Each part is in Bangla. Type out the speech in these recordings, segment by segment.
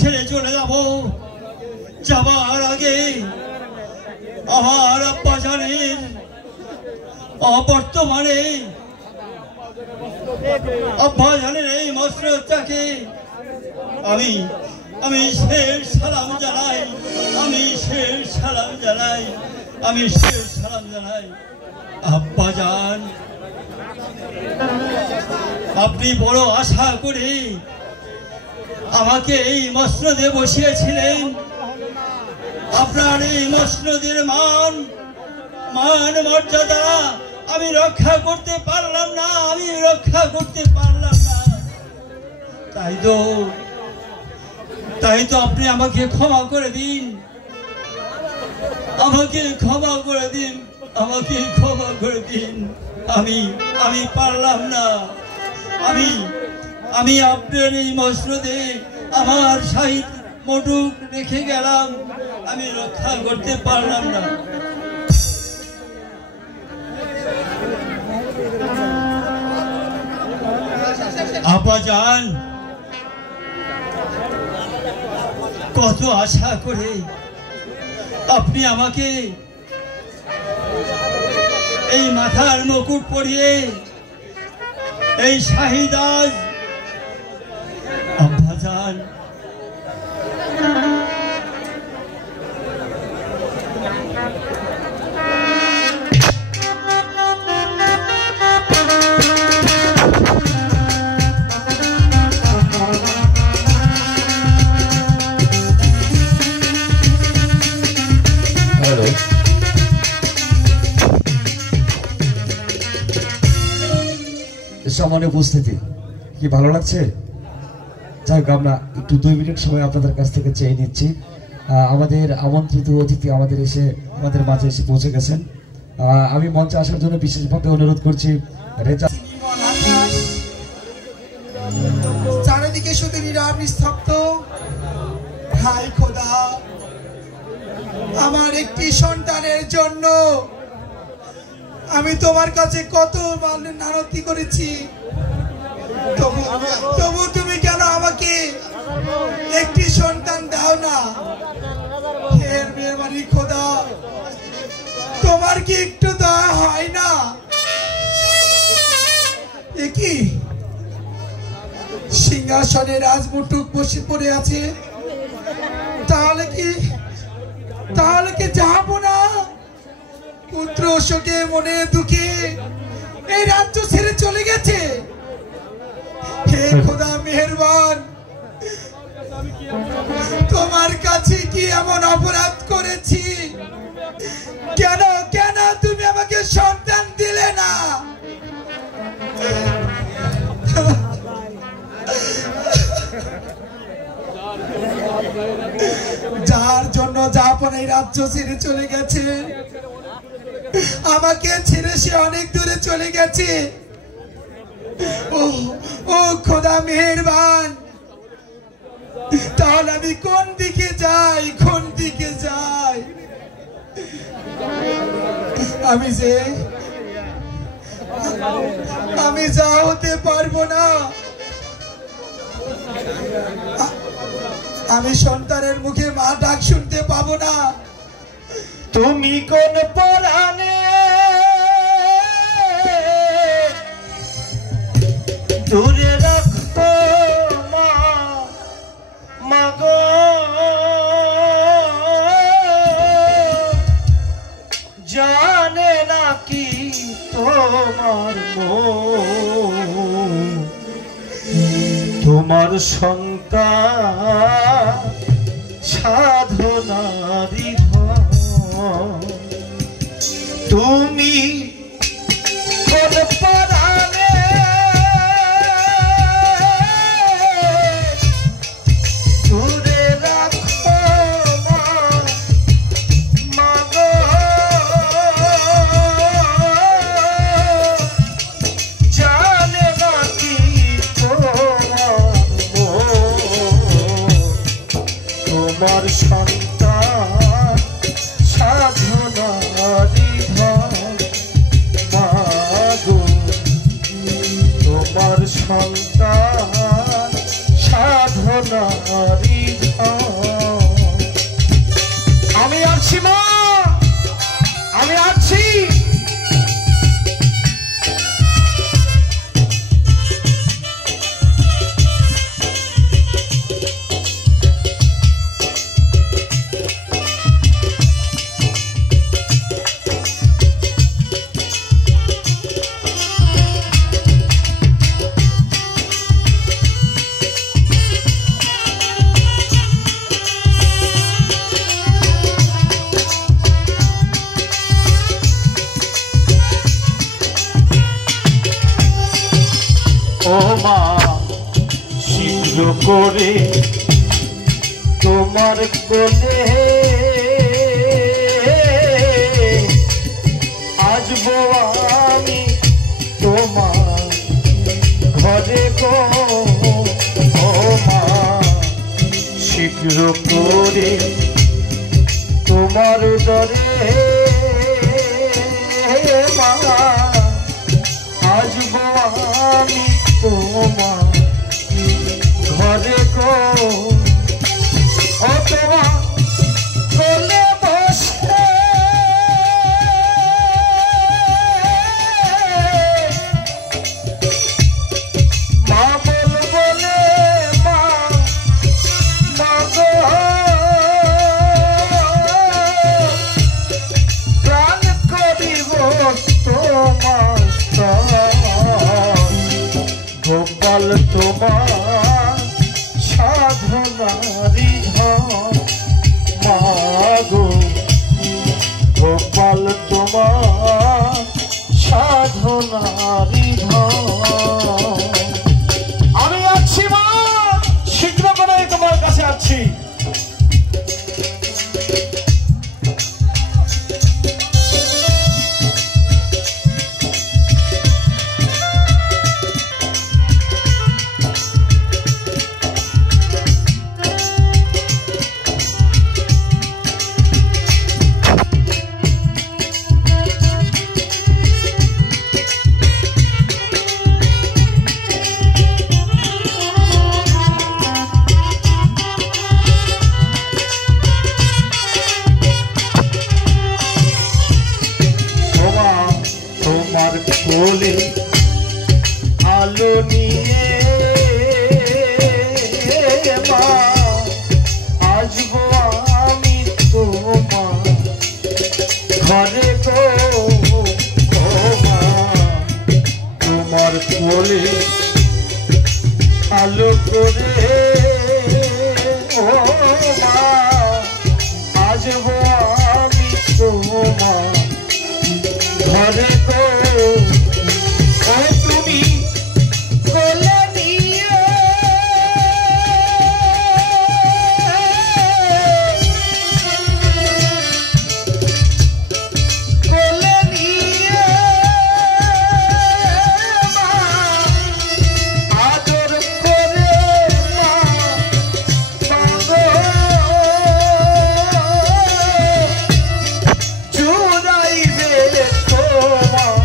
ছেড়ে চলে যাবার আগে আমার আব্বা জানের বর্তমানে আব্বা জানের এই মসজিদটাকে আমি শেষ সালাম জানাই, আব্বা জান। আপনি বড় আশা করে আমাকে এই মসজিদে বসিয়েছিলেন। আপনার এই মসজিদের মান মর্যাদা আমি রক্ষা করতে পারলাম না, তাই তো আপনি আমাকে ক্ষমা করে দিন, আমি পারলাম না। আমি আপনার এই মসজিদে আমার শহীদ মোটুক রেখে গেলাম, আমি রক্ষা করতে পারলাম না। আপা জান, কত আশা করে আপনি আমাকে এই মাথার মুকুট পরিয়ে এই শাহিদাজ আব্বা জান, সামনে উপস্থিতি কি ভালো লাগছে? যাই হোক, আমরা একটু 2 মিনিট সময় আপনাদের কাছ থেকে চেয়ে নিচ্ছি। আমাদের আমন্ত্রিত অতিথি আমাদের মাঝে এসে পৌঁছে গেছেন। আমি মঞ্চে আসার জন্য বিশেষভাবে অনুরোধ করছি রেজা। চারিদিকে শুধু নীরব নিস্তব্ধ। হায় খোদা, আমার একটি সন্তানের জন্য আমি তোমার কাছে কত মিনতি করেছি, তবু তুমি কেন আমাকে একটি সন্তান দাও না? হে মেহরবানি খোদা, তোমার কি একটু দয়া হয় না? কি সিংহাসনে রাজমুটুক বসে পড়ে আছে, তাহলে কি যাবো না? পুত্র শোকে মনে দুঃখে এই রাজ্য ছেড়ে চলে গেছে। হে খোদা মেহেরবান, তোমার কাছে কি এমন অপরাধ করেছি? কেন তুমি আমাকে সন্তান দিলে না? যার জন্য জাহাপন এই রাজ্য ছেড়ে চলে গেছে, আমাকে ছেড়ে সে অনেক দূরে চলে গেছে। ও খোদা মেহেরবান, তাহলে আমি কোন দিকে যাই? আমি যা হতে পারবো না। আমি সন্তানের মুখে মা ডাক শুনতে পাবো না। তুমি কোন পরাণে দূরে রাখো মা, মাগো জানে নাকি তোমার মন, তোমার সন্তান সাধনারি ধন। তুমি কোন পরাণে দূরে রাখো মা, মাগো জানে নাকি তোমার মন, তোমার সন্তান সাধনারি ধন। মাগো তোমার সন্তান সাধনারি ধন। আমি আছি মা, আমি আছি। ও মা শীঘ্র করে তোমার কোলে আসবো আমি তোমার ঘরে গো। ও মা শীঘ্র করে তোমার উদরে মা আসবো আমি তোমার ঘরে গো। ও তোমার কোলে বসে মা বলবো রে মা, মাগো প্রাণ করিব তোমার গোপাল তোমার সাধনারি ধন। মাগো গোপাল তোমার সাধনারি ধন। আমি আছি মা, শীঘ্র করে তোমার কাছে আছি। কোলে আলো নিয়ে মা আসবো আমি তোমার ঘরে গো। ও মা তোমার কোলে আলো করে ও মা আসবো আমি তোমার ঘরে গো। ও তুমি কোলে নিয়ে কোলে নিয়ে মা আদর করে মা, মাগো জুড়াইবে তোমার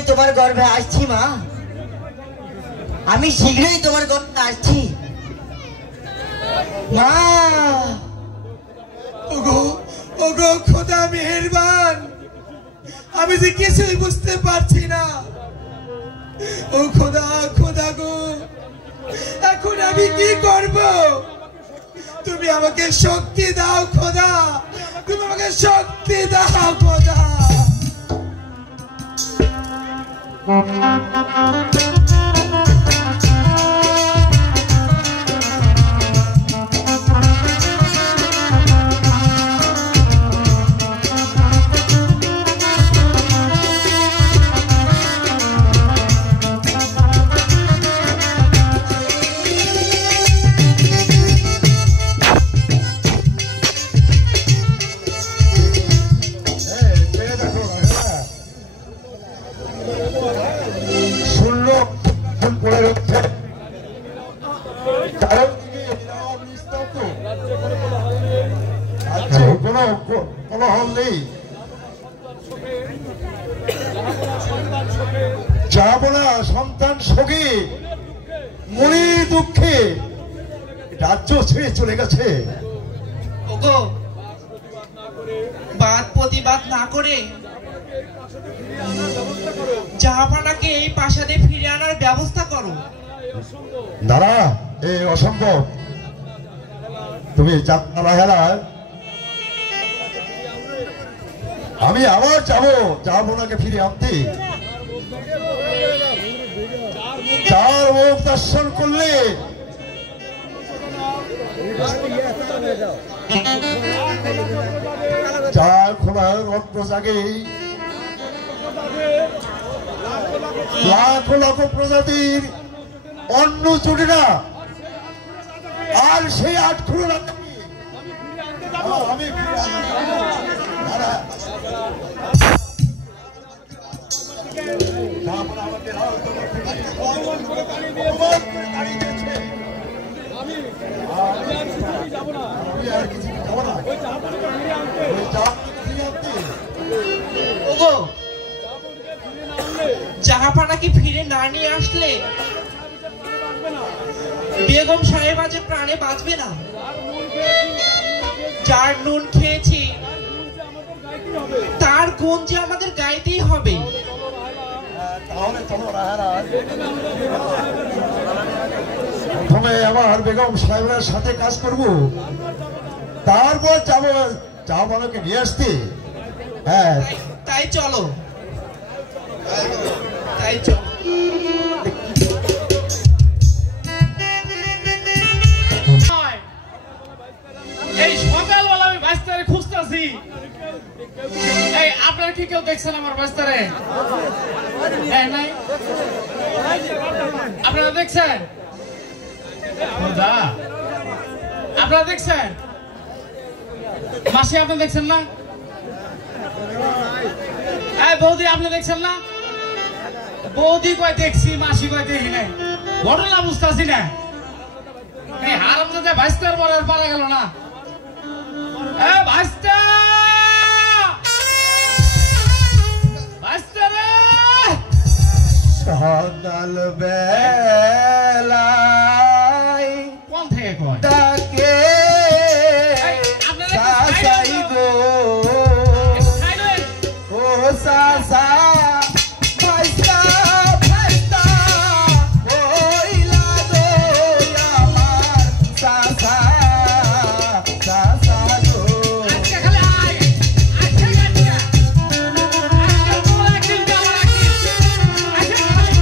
শীঘ্রই তোমার গর্ভে আসছি মা, আমি শীঘ্রই তোমার গর্ভে আসছি মা। ওগো ওগো খোদা মেহেরবান, আমি যে কিছুই বুঝতে পারছি না। ও খোদা খোদা গো, এখন আমি কি করব? তুমি আমাকে শক্তি দাও খোদা, তুমি আমাকে শক্তি দাও খোদা। যাব না সন্তান শোকে মনে দুঃখে রাজ্য ছেড়ে চলে গেছে। ওগো বাদ প্রতিবাদ না করে জাহাপানাকে এই প্রাসাদে ফিরে আনার ব্যবস্থা করো। দাঁড়া, এ অসম্ভব। তুমি হেলা, আমি আবার যাবো নাকে ফিরে আনতে। যার মুখ দর্শন করলে যার খোলা রত্ন জাগে লাখ লাখ প্রজাতির অন্য চুটি না, আর সেই 8 খুলো না আমি ওগো জাহাপানাকে ফিরে না নিয়ে আসলে বেগম সাহেব আজ প্রাণে বাঁচবে না। যার নুন খেয়েছি তার গুণ যে আমাদের গাইতেই হবে। প্রথমে আমার বেগম সাহেবের সাথে কাজ করব, তারপর জাহাপানাকে নিয়ে আসতে। হ্যাঁ তাই চলো, তাই চলো। এই সকালবেলা আমি বাস্তারে খুঁজতেছি, এই আপনারা কি কেউ দেখছেন আমার বাস্তারে? নাই আপনারা দেখছেন? আপনারা দেখছেন? মাসি আপনি দেখছেন না? বৌদি আপনি দেখছেন না? বৌদি কয় দেখছি, মাসি কয় দেখি নাই। ঘটনা বুঝতেছি না। এই হারামজাদা ভাইস্তার বলার পারা গেল না। ভাইস্তা ভাইস্তা রে, সকাল বেলায় কোন থেকে কয় তাকে সাসাই গো ও সাসা ভাইস্তা ভাইস্তা ওইলা গো আমার সাসা সাসা গো। আচ্ছা খালি আয় আচ্ছা আচ্ছা আচ্ছা বল একদিন যাওয়ার একদিন আচ্ছা খালি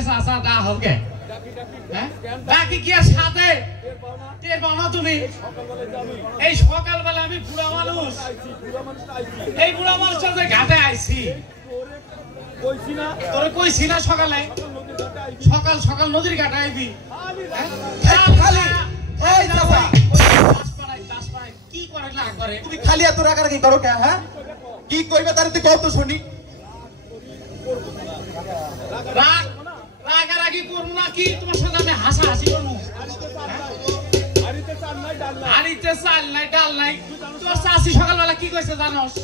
কয় চাচা দা হবে হ্যাঁ বাকি কি আর সাথে টের পাও না তুমি এই সকালবেলা আমি বুড়া মানুষ এই বুড়া মানুষটা যে ঘাটে আইছি তোরে কইছি না সকালে সকাল সকাল নদীর ঘাটে আইবি খালি এই চাচা কি করে না করে তুমি খালি এত রাগারাগি করো কে হ্যাঁ কি কইবে তারে তুই কত শুনি রাগ রাগারাগি করবো না কি তোমার সাথে আমি হাসাহাসি করবো হাড়িতে চাল নাই ডাল নাই তোর চাষি সকালবেলা কি কইছে জানোস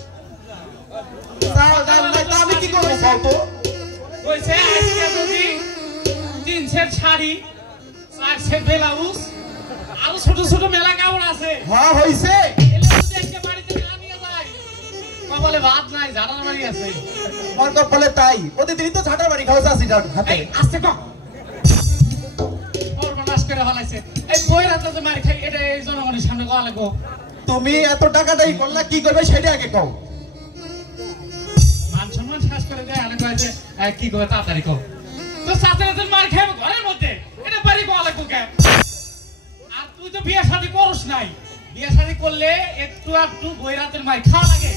আমি কি করবো কও তো কইছে আজকে যদি 3 সেট শাড়ি 4 সেট ব্লাউজ আর ছোট ছোট মেলা কাপড় আছে হ্যাঁ হইছে এলে যদি আজকে বাড়িতে না নিয়ে যায় কপালে ভাত নাই ঝাড়ার বাড়ি আছে আমার কপালে তাই প্রতিদিন তো ঝাঁটার বাড়ি খাওয়া যাচ্ছি হাতে এই আস্তে কম সর্বনাশ করে ফেলাইছে এই বইয়ের হাতে যে মার খাই এটা এই জনগণের সামনে কওয়া লাগবো তুমি এত টাকাটাই করলা কি করবে সেটা আগে কও মান সম্মান শেষ করে দেয় আনে কয়েছে কি করবে তাড়াতাড়ি কও তো সাথে মার খাইব ঘরের মধ্যে এটা বাড়ি কওয়া লাগবো কে আর তুই তো বিয়ে শাদী করস নাই বিয়ে শাদী করলে একটু একটু বইয়ের হাতের মার খাওয়া লাগে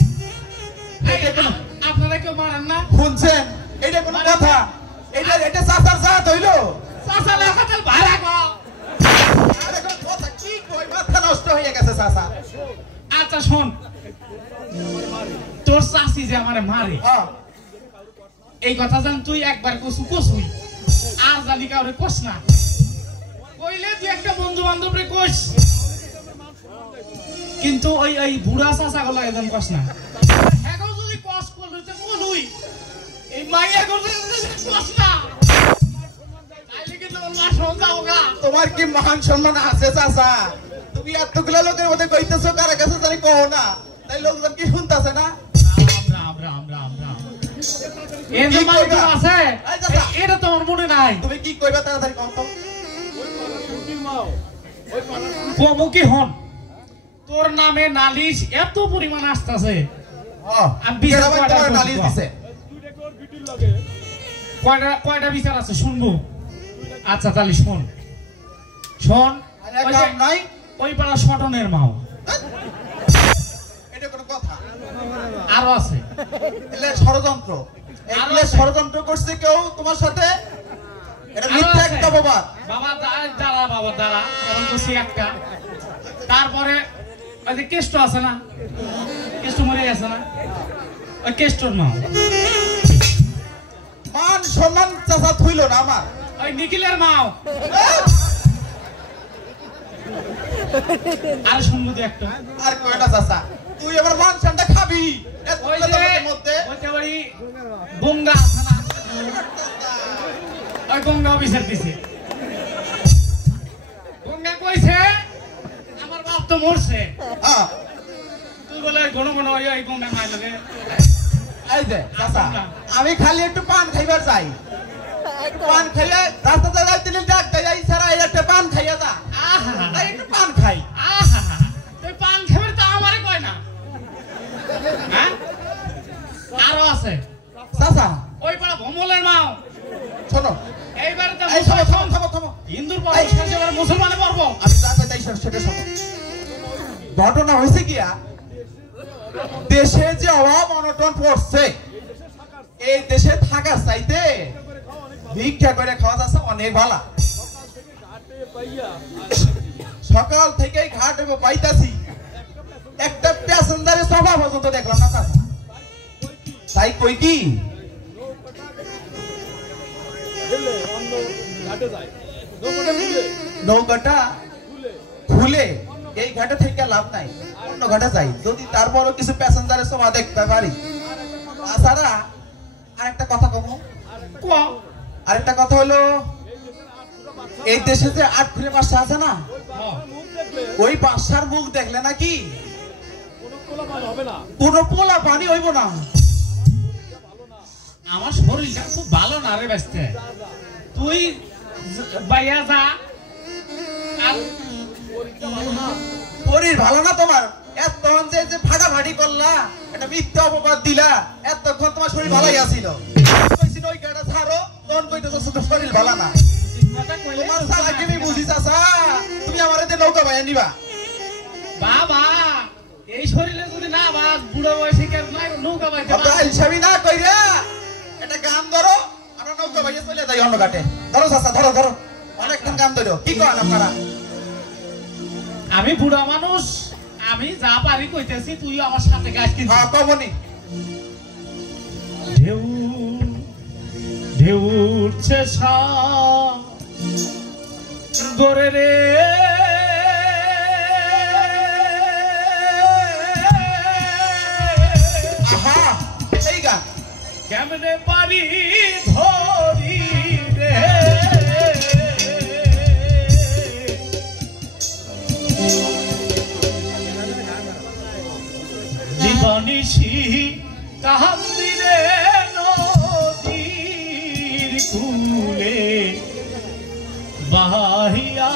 আপনারা কেউ মারেন না শুনছেন এটা কোন কথা এটা চাচার জাত হইলো চাচা লাগাতে ভাড়া কও আরে কোন কথা কি কই মাথা নষ্ট হয়ে গেছে চাচা আচ্ছা শোন তোর চাচি যে আমারে মারে হ্যাঁ এই কথা জান তুই একবার কসুই আর জানি কাউরে কস না কইলে তুই একটা বন্ধু বান্ধবরে কস কিন্তু ওই ওই বুড়া চাচা গুলো একদম কস না এখন যদি কস করলে তো কোনই এই মাইয়া করতে কস না তাইলে কিন্তু আল্লাহ সন্তাওগা তোমার কি মান সম্মান আছে চাচা তুমি এতগুলা লোকের মধ্যে কইতেছো কার কাছে জানি কও না তাই লোকজন কি শুনতাছে না রাম রাম রাম রাম এই যে মাইয়া আছে এটা তোমার মনে নাই তুমি কি কইবা তাড়াতাড়ি কও তো কমুকি হন তোর নামে নালিশ এত পরিমাণ আসতেছে আমি বিচার তোমার নালিশ দিছে কয়টা বিচার আছে শুনবো আচ্ছা তাহলে শোন শোন আরে কাম নাই ওই পাড়া শটনের মাও এটা কোন কথা আরো আছে এলে ষড়যন্ত্র এগুলো ষড়যন্ত্র করছে কেউ তোমার সাথে এটা মিথ্যা একটা বাবা বাবা দাঁড়া এখন তো সে একটা তারপরে ওই যে কেষ্ট আছে না কেষ্ট মরে গেছে না ওই কেষ্টর মা মান সম্মান চাচা থইল না আমার ওই নিখিলের মাও আর শুনবো তো একটা আর কয়টা চাচা তুই এবার মান সম্মানটা খাবি ওই যে মধ্যে ওই গঙ্গা আছে না ওই গঙ্গা বিচার দিছে গঙ্গা কইছে আমার বাপ তো মরছে হ্যাঁ তুই বলে ঘন ঘন ওই গঙ্গা মাই লাগে এই যে চাচা আমি খালি একটু পান খাইবার চাই একটু পান খাইয়া রাস্তাতে যাইতে ডাক দেয় সারা একটা পান খাইয়া যা আহা তাই একটু পান খাই আহা তুই পান খাবে তো আমারে কয় না হ্যাঁ আরো আছে চাচা ওই পাড়া ভমলের মাও শোনো এইবারে তো এই থামো থামো থামো থামো হিন্দুর পর এবার মুসলমানে পড়বো আমি যাতে তাই সেটা শোনো ঘটনা হয়েছে গিয়া দেশে যে অভাব অনটন পড়ছে এই দেশে থাকার চাইতে ভিক্ষা করে খাওয়া যাচ্ছে অনেক ভালো সকাল থেকে ঘাটে পাইতাছি একটা প্যাসেঞ্জারের সভা পর্যন্ত দেখলাম না চাচা তাই কই কি নৌকাটা খুলে এই ঘাটে থেকে লাভ নাই অন্য ঘাটে যাই যদি তারপরও কিছু প্যাসেঞ্জারের সভা দেখতে পারি তাছাড়া আরেকটা কথা কব আরেকটা কথা হলো এই দেশে যে 8 ফিরে বাসা আছে না ওই বাসার মুখ দেখলে নাকি কোনো পোলা পানি হইব না আমার শরীরটা খুব ভালো না রে বাঁচতে তুই বাইয়া যা আর শরীর ভালো না তোমার এতক্ষণ যে ফাটাফাটি করলা একটা মিথ্যা অপবাদ দিলা এতক্ষণ তোমার শরীর ভালোই আছিল কইছিল ওই গাড়ি ছাড়ো কোন কইতেছস তো শরীর ভালো না কথা কইলে তোমার সারা কি বুঝি চাচা তুমি আমারে তে নৌকা ভাই নিবা বাবা এই শরীরে যদি না বাস বুড়ো বয়সে কেন নৌকা বাইতে কথা হিসাবই না কইরা এটা গান ধরো আমরা নৌকা ভাইয়ে চলে যাই অন্য ঘাটে ধরো চাচা ধরো ধরো অনেকক্ষণ গান ধরো কি করেন আপনারা আমি বুড়া মানুষ আমি যা পারি কইতেছি তুই আমার সাথে গাছ কিনছিস হ্যাঁ কমনি ঢেউ ঢেউ উঠছে গরে রে আহা এই গান কেমনে পারি ধরি রে জীবনিশি কাহান্দিরে নদীর কূলে বাহিয়া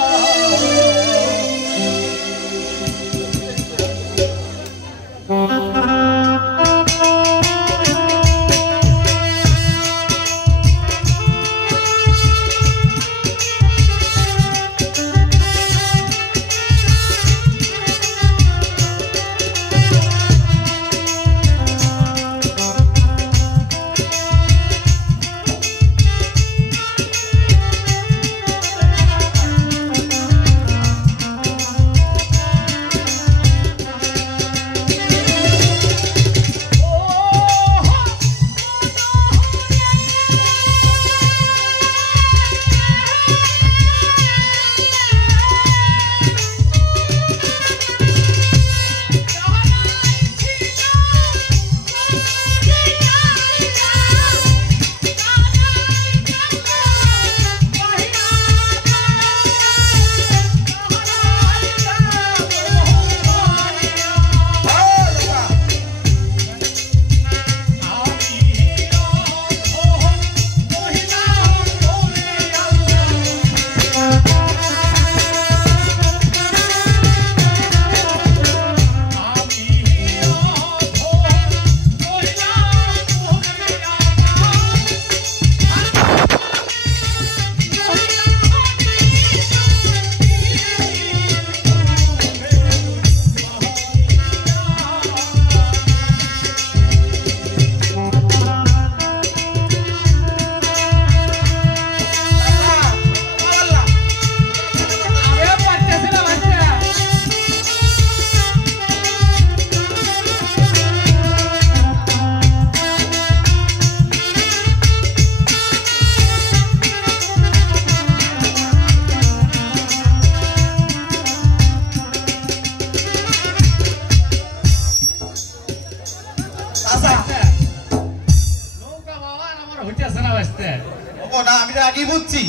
ও না আমি আগে বুঝছি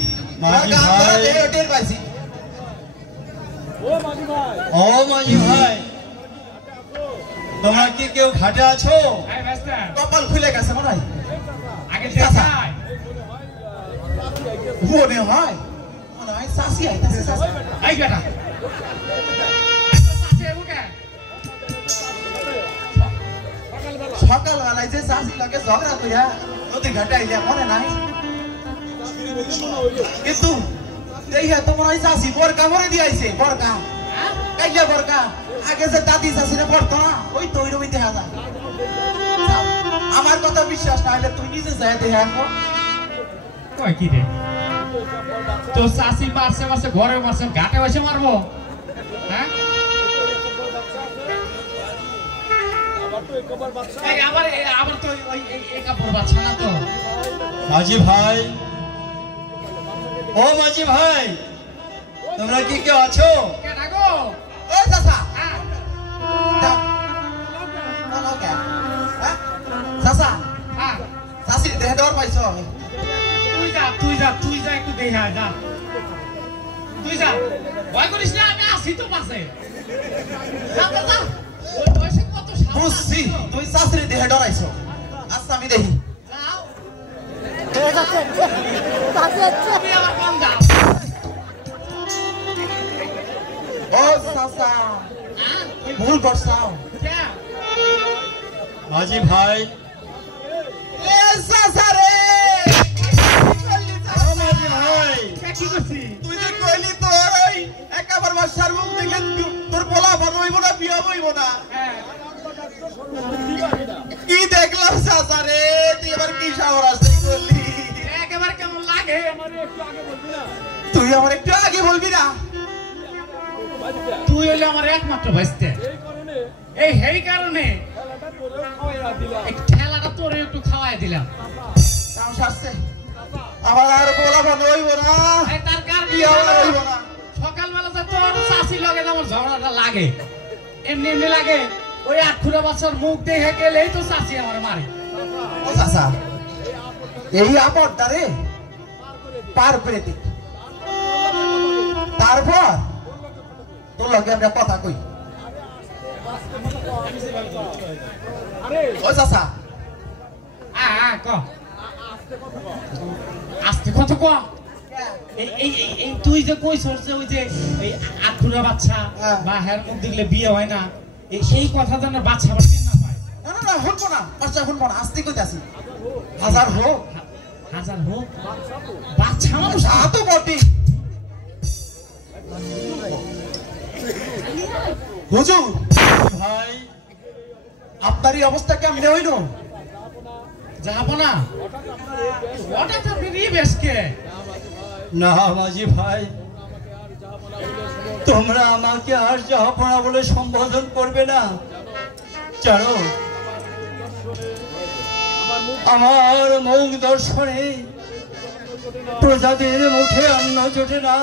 মাঝি গান ভাই। ধরা দেহে টের পাইছি ও মাঝি ভাই তোমরা কি কেউ ঘাটে আছো এই বেস্তা কপাল খুলে গেছে মনে হয় আগে দেখাই মনে হয় মনে হয় সাসি আইতাছে সাসি এই বেটা সাথে উঠে সকালবেলায় যে সাসি লাগে ঝগড়া কইরা নদী ঘাটে আইলে মনে নাই কিন্তু দেখিয়া তো মনে হয় সাসি বরকা মরে দিয়েছে বরকা কাইলে বরকা আগে যে দাদি সাসিরে পড়তো না ওই তো ওইরকমই দেখা যায় আমার কথা বিশ্বাস না হলে তুই নিজে যায় দেখে আসো কয় কি রে তো সাসি মারছে মারছে ঘরে মারছে ঘাটে বসে মারবো হ্যাঁ এই আবার তো ওই এই কাপড় বাচ্চা না তো মাঝি ভাই ও মাঝি ভাই তোমরা কি কেউ আছো কে ডাকো ওই চাচা হ্যাঁ বলো কে হ্যাঁ চাচা হ্যাঁ চাষির দেহে ডর পাইছ তুই যা একটু দেখা যা তুই যা ভয় করিস না আমি আসি তো পাশে যা যা, যা ওই বয়সে কত সাহস বুঝছি তুই চাষির দেহে ডরাইছ আচ্ছা আমি দেখি যাও তুমি আবার কম যাও ও চাচা হ্যাঁ তুই ভুল করছাও যা মাঝি ভাই এ চাচা রে কি করছি তুই যে কইলি তোর ওই একাবার বাসার মুখ দেখলে তোর বলা ভালো হইব না বিয়া হইব না কি দেখলাম চাচা রে তুই এবার কি সাহস করলি একেবারে কেমন লাগে তুই আমার একটু আগে বলবি না তুই হইলে আমার একমাত্র ভাইস্তে এই হেই কারণে এই ঠেলাটা তোরে একটু খাওয়াই দিলাম সাহস আসছে আমার আর বলা ভালো হইব না এই তার কারণে বিয়া হইব না সকালবেলা তো তোর চাষি লগে আমার ঝগড়াটা লাগে এমনি এমনি লাগে ওই 8 বছর মুখ দেখে গেলেই তো চাষি আমার মারে ও চাচা এই আপদটা রে পার করে দিক তারপর তোর লগে আমরা কথা কই ও চাচা ক আস্তে কত ক এই তুই যে কইছস যে ওই যে এই 8 বাচ্চা বা হের মুখ দেখলে বিয়ে হয় না সেই কথা যেন বাচ্চা বাচ্চা না পায় না না না শুনবো না বাচ্চা শুনবো না আস্তে কইতাছি হাজার হোক বাচ্চা মানুষ তো বটি হুজুর ভাই আপনার এই অবস্থা কেমনে হইল যাব না হঠাৎ আপনি বেশকে না মাঝি ভাই তোমরা আমাকে আর জাহাপনা বলে সম্বোধন করবে না জানো আমার মুখ দর্শনে প্রজাদের মুখে অন্ন জোটে না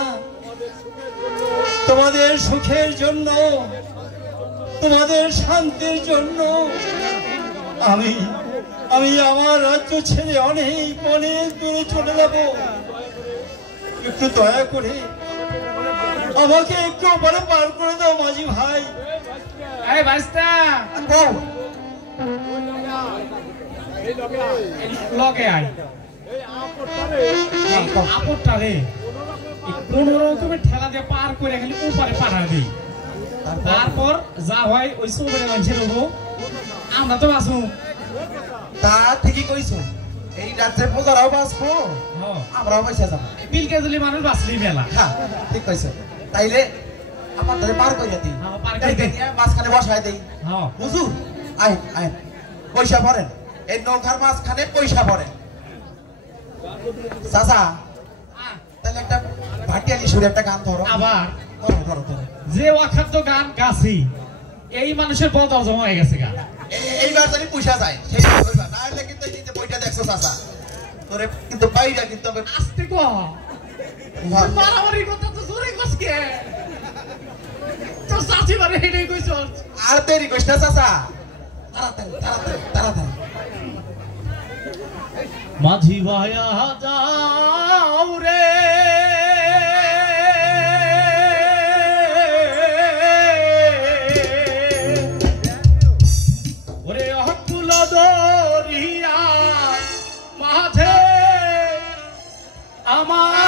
তোমাদের সুখের জন্য তোমাদের শান্তির জন্য আমি আমার রাজ্য ছেড়ে অনেক অনেক দূরে চলে যাব একটু দয়া করে আমাকে একটু ওপারে পার করে দাও মাঝি ভাই এই বাইস্তা লগে আই আপদটা রে কোন রকমের ঠেলা দিয়ে পার করে খালি ওপারে পাঠার দিই তারপর যা হয় ওই সবের মানুষের হবো আমরা তো বাঁচু তা ঠিকই কইছো এই রাজ্যের প্রজারাও বাঁচবো আমরাও পয়সা যাবো বিলকেজলি মানুষ বাঁচলি মেলা হ্যাঁ ঠিক কইছো তাইলে আমার ধরে পার করে দিই পার করে দিই। মাঝখানে বসায় দেই হ্যাঁ হুজুর আয় আয় পয়সা ভরেন এই নৌকার মাঝখানে পয়সা ভরেন চাচা তাহলে একটা ভাটিয়ালি সুরে একটা গান ধরো আবার ধরো ধরো ধরো যে অখাদ্য গান গাছি এই মানুষের বদল জমা হয়ে গেছে গান এইবার জানি পয়সা যায় সেই ধরবা না হলে কিন্তু এই যে বইটা দেখছো চাচা তোরে কিন্তু বাইরা কিন্তু আবার আস্তে ক মারামারি কথা তো জোরে কসকে তো সাথী বারে হেডে কইছ আর দেরি কইছ না চাচা তাড়াতাড়ি তাড়াতাড়ি তাড়াতাড়ি মাঝি ভাইয়া যাও রে ওরে অকুল দরিয়া মাঝে আমার